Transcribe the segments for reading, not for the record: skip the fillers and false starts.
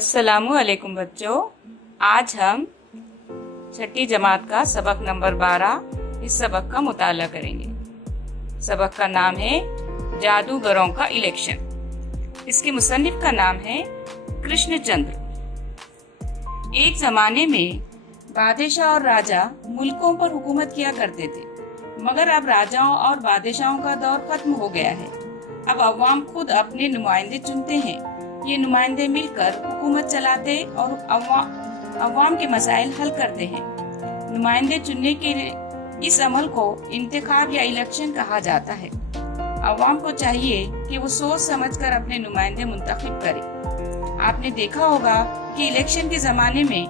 अस्सलामु अलैकुम बच्चों। आज हम छठी जमात का सबक नंबर 12 इस सबक का मुताला करेंगे। सबक का नाम है जादूगरों का इलेक्शन। इसके मुसन्निफ का नाम है कृष्णचंद्र। एक जमाने में बादशाह और राजा मुल्कों पर हुकूमत किया करते थे, मगर अब राजाओं और बादशाहों का दौर खत्म हो गया है। अब अवाम खुद अपने नुमाइंदे चुनते हैं। ये नुमाइंदे मिलकर हुकूमत चलाते और अवाम के मसाइल हल करते हैं। नुमाइंदे चुनने के इस अमल को इंतखाब या इलेक्शन कहा जाता है। अवाम को चाहिए कि वो सोच समझकर अपने नुमाइंदे मुंतखब करे। आपने देखा होगा कि इलेक्शन के जमाने में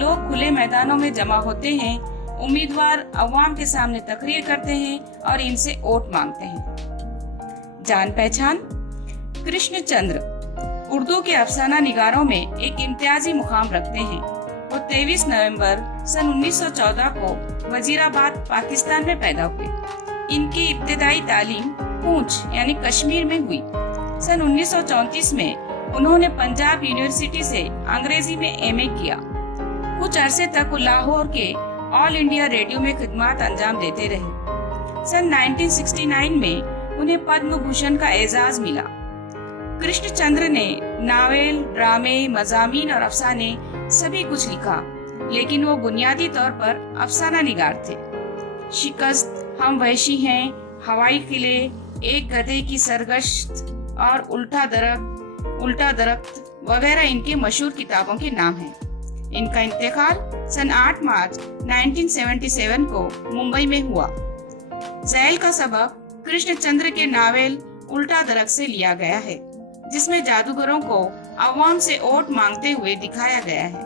लोग खुले मैदानों में जमा होते हैं, उम्मीदवार अवाम के सामने तकरीर करते हैं और इनसे वोट मांगते हैं। जान पहचान। कृष्णचंद्र उर्दू के अफसाना निगारों में एक इम्तियाजी मुकाम रखते हैं। वो 23 नवंबर सन 1914 को वजीराबाद पाकिस्तान में पैदा हुए। इनकी इब्तिदाई तालीम पूंछ यानी कश्मीर में हुई। सन 1934 में उन्होंने पंजाब यूनिवर्सिटी से अंग्रेजी में एमए किया। कुछ अरसे तक वो लाहौर के ऑल इंडिया रेडियो में खिदमत अंजाम देते रहे। सन 1969 में उन्हें पद्म भूषण का एजाज मिला। कृष्णचंद्र ने नावेल, ड्रामे, मज़ामीन और अफसाने सभी कुछ लिखा, लेकिन वो बुनियादी तौर पर अफसाना निगार थे। शिकस्त, हम वहशी हैं, हवाई किले, एक गधे की सरगश्त और उल्टा दरख्त वगैरह इनके मशहूर किताबों के नाम हैं। इनका इंतकाल सन 8 मार्च 1977 को मुंबई में हुआ। ज़ैल का सबक कृष्णचंद्र के नावेल उल्टा दरख्त से लिया गया है, जिसमें जादूगरों को अवाम से वोट मांगते हुए दिखाया गया है।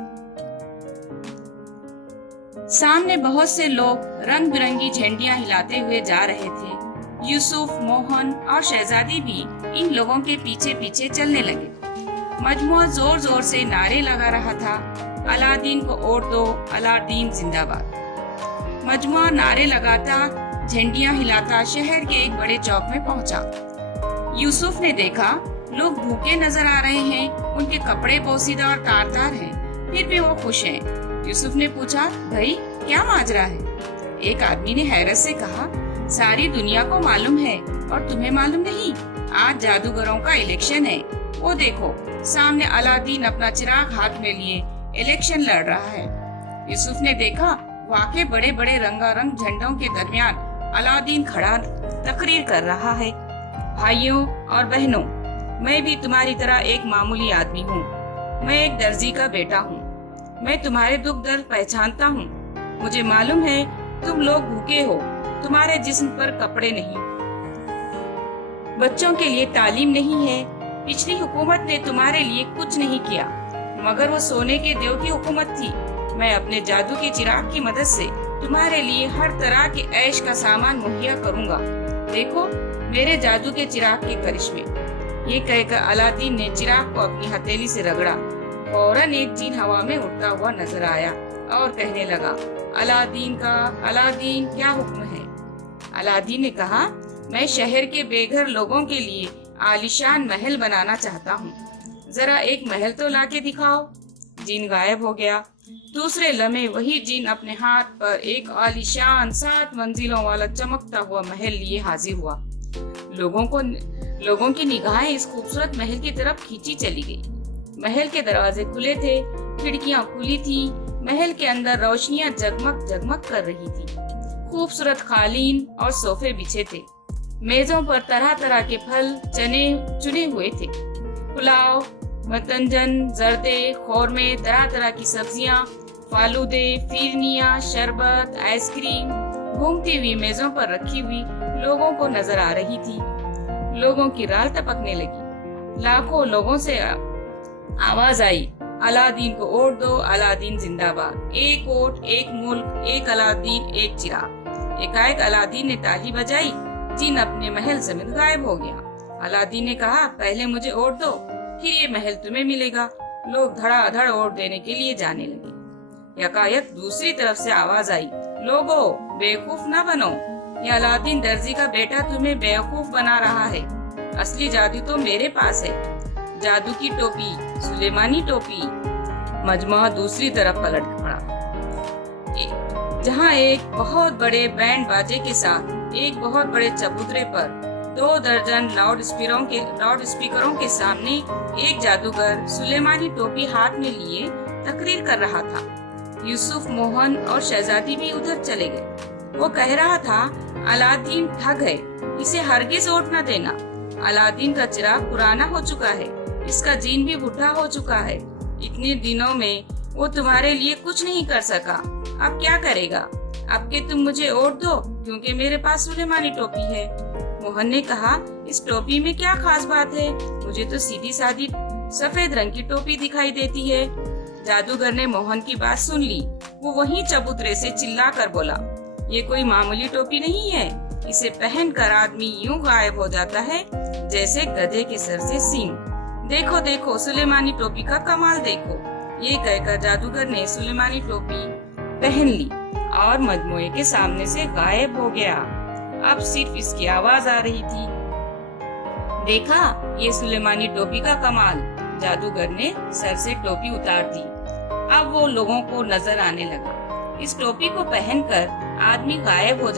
सामने बहुत से लोग रंग बिरंगी झंडियां हिलाते हुए जा रहे थे। यूसुफ, मोहन और शहजादी भी इन लोगों के पीछे पीछे चलने लगे। मजमुआ जोर जोर से नारे लगा रहा था, अलादीन को वोट दो, अलादीन जिंदाबाद। मजमुआ नारे लगाता, झंडियां हिलाता शहर के एक बड़े चौक में पहुंचा। यूसुफ ने देखा लोग भूखे नजर आ रहे हैं, उनके कपड़े पोसीदा और तार तार हैं, फिर भी वो खुश हैं। यूसुफ ने पूछा, भाई क्या माजरा है? एक आदमी ने हैरत से कहा, सारी दुनिया को मालूम है और तुम्हें मालूम नहीं? आज जादूगरों का इलेक्शन है। वो देखो, सामने अलादीन अपना चिराग हाथ में लिए इलेक्शन लड़ रहा है। यूसुफ ने देखा वाकई बड़े बड़े रंगारंग झंडों के दरमियान अलादीन खड़ा तकरीर कर रहा है। भाइयों और बहनों, मैं भी तुम्हारी तरह एक मामूली आदमी हूँ। मैं एक दर्जी का बेटा हूँ। मैं तुम्हारे दुख दर्द पहचानता हूँ। मुझे मालूम है तुम लोग भूखे हो, तुम्हारे जिस्म पर कपड़े नहीं, बच्चों के लिए तालीम नहीं है। पिछली हुकूमत ने तुम्हारे लिए कुछ नहीं किया, मगर वो सोने के देव की हुकूमत थी। मैं अपने जादू के चिराग की मदद से तुम्हारे लिए हर तरह के ऐश का सामान मुहैया करूँगा। देखो मेरे जादू के चिराग के करिश्मे। ये कहकर अलादीन ने चिराग को अपनी हथेली से रगड़ा। फौरन एक जीन हवा में उड़ता हुआ नजर आया और कहने लगा, अलादीन क्या हुक्म है? अलादीन ने कहा, मैं शहर के बेघर लोगों के लिए आलीशान महल बनाना चाहता हूँ। जरा एक महल तो लाके दिखाओ। जीन गायब हो गया। दूसरे लम्हे वही जीन अपने हाथ पर एक आलीशान 7 मंजिलों वाला चमकता हुआ महल लिए हाजिर हुआ। लोगों की निगाहें इस खूबसूरत महल की तरफ खींची चली गई। महल के दरवाजे खुले थे, खिड़कियां खुली थी। महल के अंदर रोशनियां जगमग जगमग कर रही थी। खूबसूरत कालीन और सोफे बिछे थे। मेजों पर तरह तरह के फल चुने हुए थे। पुलाव, मतंजन, जर्दे, खौरमे, तरह तरह की सब्जियां, फालूदे, फिरनियां, शरबत, आइसक्रीम घूमती हुई मेजों पर रखी हुई लोगों को नजर आ रही थी। लोगों की राल टपकने लगी। लाखों लोगों से आवाज आई, अलादीन को वोट दो, अलादीन जिंदाबाद। एक वोट, एक मुल्क, एक अलादीन, एक चिराग। एकाएक अलादीन ने ताली बजाई। जीन अपने महल से गायब हो गया। अलादीन ने कहा, पहले मुझे वोट दो, फिर ये महल तुम्हें मिलेगा। लोग धड़ाधड़ वोट देने के लिए जाने लगे। यकायक दूसरी तरफ से आवाज आई, लोगों बेवकूफ न बनो, ये अलादीन दर्जी का बेटा तुम्हें बेवकूफ बना रहा है। असली जादू तो मेरे पास है। जादू की टोपी, सुलेमानी टोपी। मजमुआ दूसरी तरफ पलट पड़ा, जहाँ एक बहुत बड़े बैंड बाजे के साथ एक बहुत बड़े चबूतरे पर 2 दर्जन लाउड स्पीकरों के सामने एक जादूगर सुलेमानी टोपी हाथ में लिए तकरीर कर रहा था। यूसुफ, मोहन और शहजादी भी उधर चले गए। वो कह रहा था, अलादीन ठग है, इसे हरगिज वोट न देना। अलादीन का चिराग पुराना हो चुका है, इसका जीन भी बूढ़ा हो चुका है। इतने दिनों में वो तुम्हारे लिए कुछ नहीं कर सका, अब क्या करेगा? अब के तुम मुझे वोट दो क्योंकि मेरे पास सुलेमानी टोपी है। मोहन ने कहा, इस टोपी में क्या खास बात है? मुझे तो सीधी सादी सफेद रंग की टोपी दिखाई देती है। जादूगर ने मोहन की बात सुन ली। वो वहीं चबूतरे से चिल्लाकर बोला, ये कोई मामूली टोपी नहीं है, इसे पहनकर आदमी यूं गायब हो जाता है जैसे गधे के सर से सींग। देखो देखो, सुलेमानी टोपी का कमाल देखो। ये कहकर जादूगर ने सुलेमानी टोपी पहन ली और मजमुए के सामने से गायब हो गया। अब सिर्फ इसकी आवाज आ रही थी। देखा, ये सुलेमानी टोपी का कमाल। जादूगर ने सर से टोपी उतार दी। अब वो लोगों को नजर आने लगा। इस टोपी को पहनकर आदमी गायब हो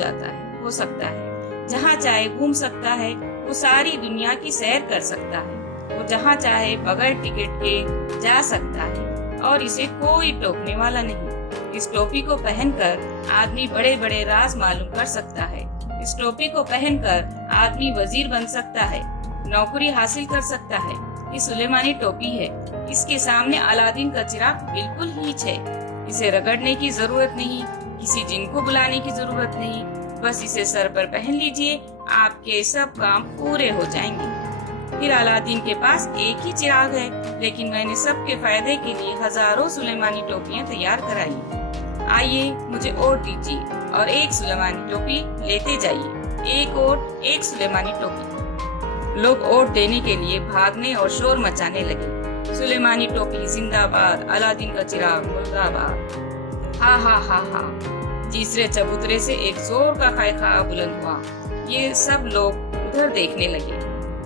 सकता है, जहाँ चाहे घूम सकता है, वो सारी दुनिया की सैर कर सकता है, वो जहाँ चाहे बगैर टिकट के जा सकता है और इसे कोई टोकने वाला नहीं। इस टोपी को पहनकर आदमी बड़े बड़े राज मालूम कर सकता है। इस टोपी को पहनकर आदमी वजीर बन सकता है, नौकरी हासिल कर सकता है। ये सुलेमानी टोपी है, इसके सामने अलादीन का चिराग बिल्कुल हीच है। इसे रगड़ने की जरूरत नहीं, किसी जिन को बुलाने की जरूरत नहीं, बस इसे सर पर पहन लीजिए, आपके सब काम पूरे हो जाएंगे। फिर अलादीन के पास एक ही चिराग है, लेकिन मैंने सबके फायदे के लिए हजारों सुलेमानी टोपियां तैयार कराई। आइए, मुझे वोट दीजिए और एक सुलेमानी टोपी लेते जाइए। एक वोट, एक सुलेमानी टोपी। लोग वोट देने के लिए भागने और शोर मचाने लगे। सुलेमानी टोपी जिंदाबाद, अलादीन का चिराग मुर्दाबाद। हा हा हा हा। तीसरे चबूतरे से एक जोर का खैखा बुलंद हुआ। ये सब लोग उधर देखने लगे।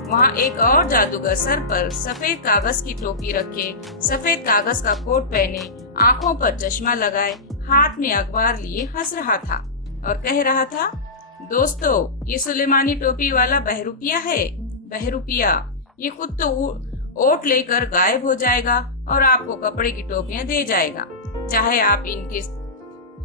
वहाँ एक और जादूगर सर पर सफेद कागज की टोपी रखे, सफेद कागज का कोट पहने, आंखों पर चश्मा लगाए, हाथ में अखबार लिए हंस रहा था और कह रहा था, दोस्तों, ये सुलेमानी टोपी वाला बहरूपिया है। बहरूपिया, ये खुद तो वोट लेकर गायब हो जाएगा और आपको कपड़े की टोपियां दे जाएगा। चाहे आप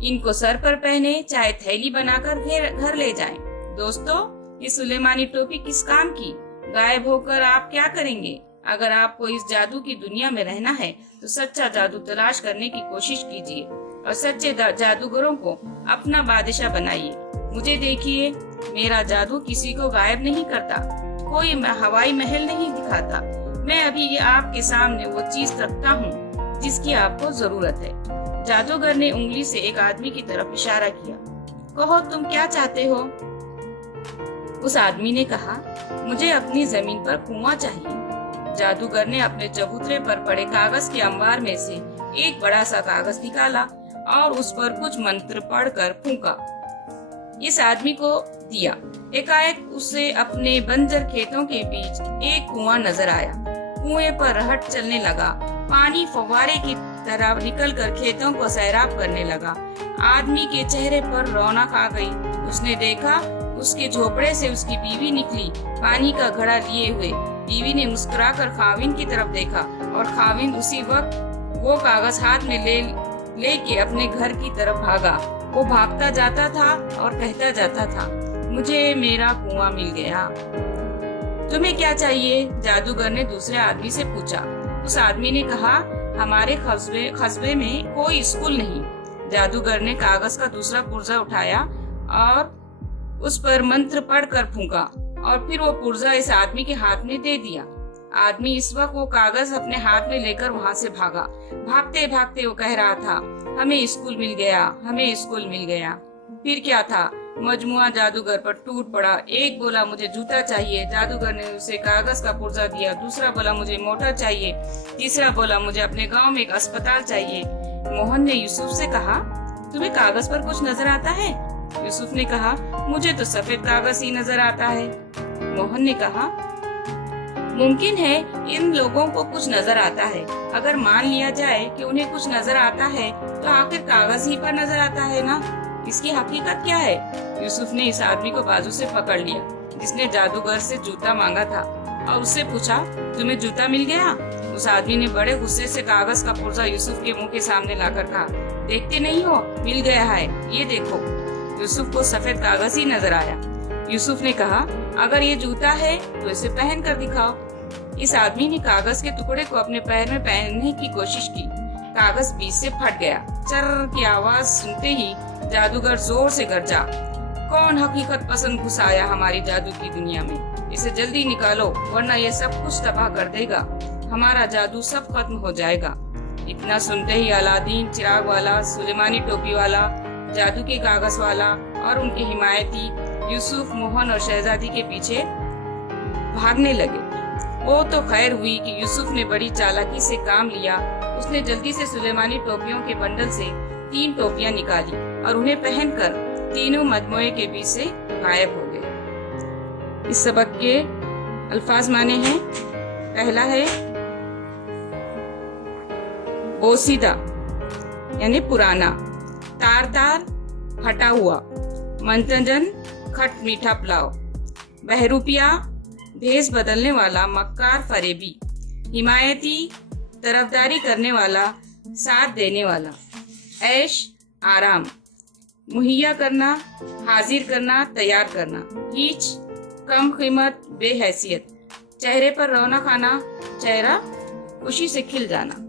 इनको सर पर पहने, चाहे थैली बनाकर घर ले जाएं। दोस्तों, ये सुलेमानी टोपी किस काम की? गायब होकर आप क्या करेंगे? अगर आपको इस जादू की दुनिया में रहना है तो सच्चा जादू तलाश करने की कोशिश कीजिए और सच्चे जादूगरों को अपना बादशाह बनाइए। मुझे देखिए, मेरा जादू किसी को गायब नहीं करता, कोई हवाई महल नहीं दिखाता। मैं अभी आपके सामने वो चीज रखता हूँ जिसकी आपको जरूरत है। जादूगर ने उंगली से एक आदमी की तरफ इशारा किया। कहो, तुम क्या चाहते हो? उस आदमी ने कहा, मुझे अपनी जमीन पर कुआं चाहिए। जादूगर ने अपने चबूतरे पर पड़े कागज के अंबार में से एक बड़ा सा कागज निकाला और उस पर कुछ मंत्र पढ़कर फूंका। इस आदमी को दिया। एकाएक उसे अपने बंजर खेतों के बीच एक कुआं नजर आया। कुएं पर रहट चलने लगा। पानी फव्वारे की तरह निकलकर खेतों को सैराब करने लगा। आदमी के चेहरे पर रौनक आ गई। उसने देखा, उसके झोपड़े से उसकी बीवी निकली, पानी का घड़ा लिए हुए। बीवी ने मुस्कुराकर खाविन की तरफ देखा और खाविन उसी वक्त वो कागज हाथ में लेके अपने घर की तरफ भागा। वो भागता जाता था और कहता जाता था, मुझे मेरा कुआं मिल गया। तुम्हें क्या चाहिए? जादूगर ने दूसरे आदमी से पूछा। उस आदमी ने कहा, हमारे कस्बे में कोई स्कूल नहीं। जादूगर ने कागज का दूसरा पुर्जा उठाया और उस पर मंत्र पढ़कर फूंका और फिर वो पुर्जा इस आदमी के हाथ में दे दिया। आदमी इस वक्त वो कागज अपने हाथ में लेकर वहाँ से भागा। भागते भागते वो कह रहा था, हमें स्कूल मिल गया, हमें स्कूल मिल गया। फिर क्या था? मजमुआ जादूगर पर टूट पड़ा। एक बोला, मुझे जूता चाहिए। जादूगर ने उसे कागज का पुर्जा दिया। दूसरा बोला, मुझे मोटर चाहिए। तीसरा बोला, मुझे अपने गांव में एक अस्पताल चाहिए। मोहन ने यूसुफ से कहा, तुम्हें कागज पर कुछ नजर आता है? यूसुफ ने कहा, मुझे तो सफेद कागज ही नजर आता है। मोहन ने कहा, मुमकिन है इन लोगों को कुछ नजर आता है। अगर मान लिया जाए कि उन्हें कुछ नजर आता है तो आखिर कागज ही पर नजर आता है ना। इसकी हकीकत क्या है? यूसुफ ने इस आदमी को बाजू से पकड़ लिया जिसने जादूगर से जूता मांगा था और उससे पूछा, तुम्हें जूता मिल गया? उस आदमी ने बड़े गुस्से से कागज का पुर्जा यूसुफ के मुंह के सामने लाकर कहा, देखते नहीं हो, मिल गया है, ये देखो। यूसुफ को सफेद कागज ही नजर आया। यूसुफ ने कहा, अगर ये जूता है तो इसे पहन कर दिखाओ। इस आदमी ने कागज के टुकड़े को अपने पैर में पहनने की कोशिश की। कागज बीच से फट गया। चर्र की आवाज सुनते ही जादूगर जोर से गरजा, कौन हकीकत पसंद घुस आया हमारी जादू की दुनिया में? इसे जल्दी निकालो वरना ये सब कुछ तबाह कर देगा। हमारा जादू सब खत्म हो जाएगा। इतना सुनते ही अलादीन, चिराग वाला, सुलेमानी टोपी वाला, जादू के कागज वाला और उनके हिमायती यूसुफ, मोहन और शहजादी के पीछे भागने लगे। वो तो खैर हुई कि यूसुफ ने बड़ी चालाकी से काम लिया। उसने जल्दी से सुलेमानी टोपियों के बंडल से 3 टोपियां निकाली और उन्हें पहनकर तीनों मजमुए के बीच से गायब हो गए। इस सबक के अल्फाज माने हैं। पहला है बोसीदा यानी पुराना, तार तार फटा हुआ, मंतजन खट मीठा पुलाव, बहरूपिया भेस बदलने वाला मक्कार फरेबी, हिमायती तरफदारी करने वाला साथ देने वाला, ऐश आराम मुहैया करना, हाजिर करना, तैयार करना, हीच कम कीमत बेहैसियत, चेहरे पर रौनक आना, चेहरा खुशी से खिल जाना।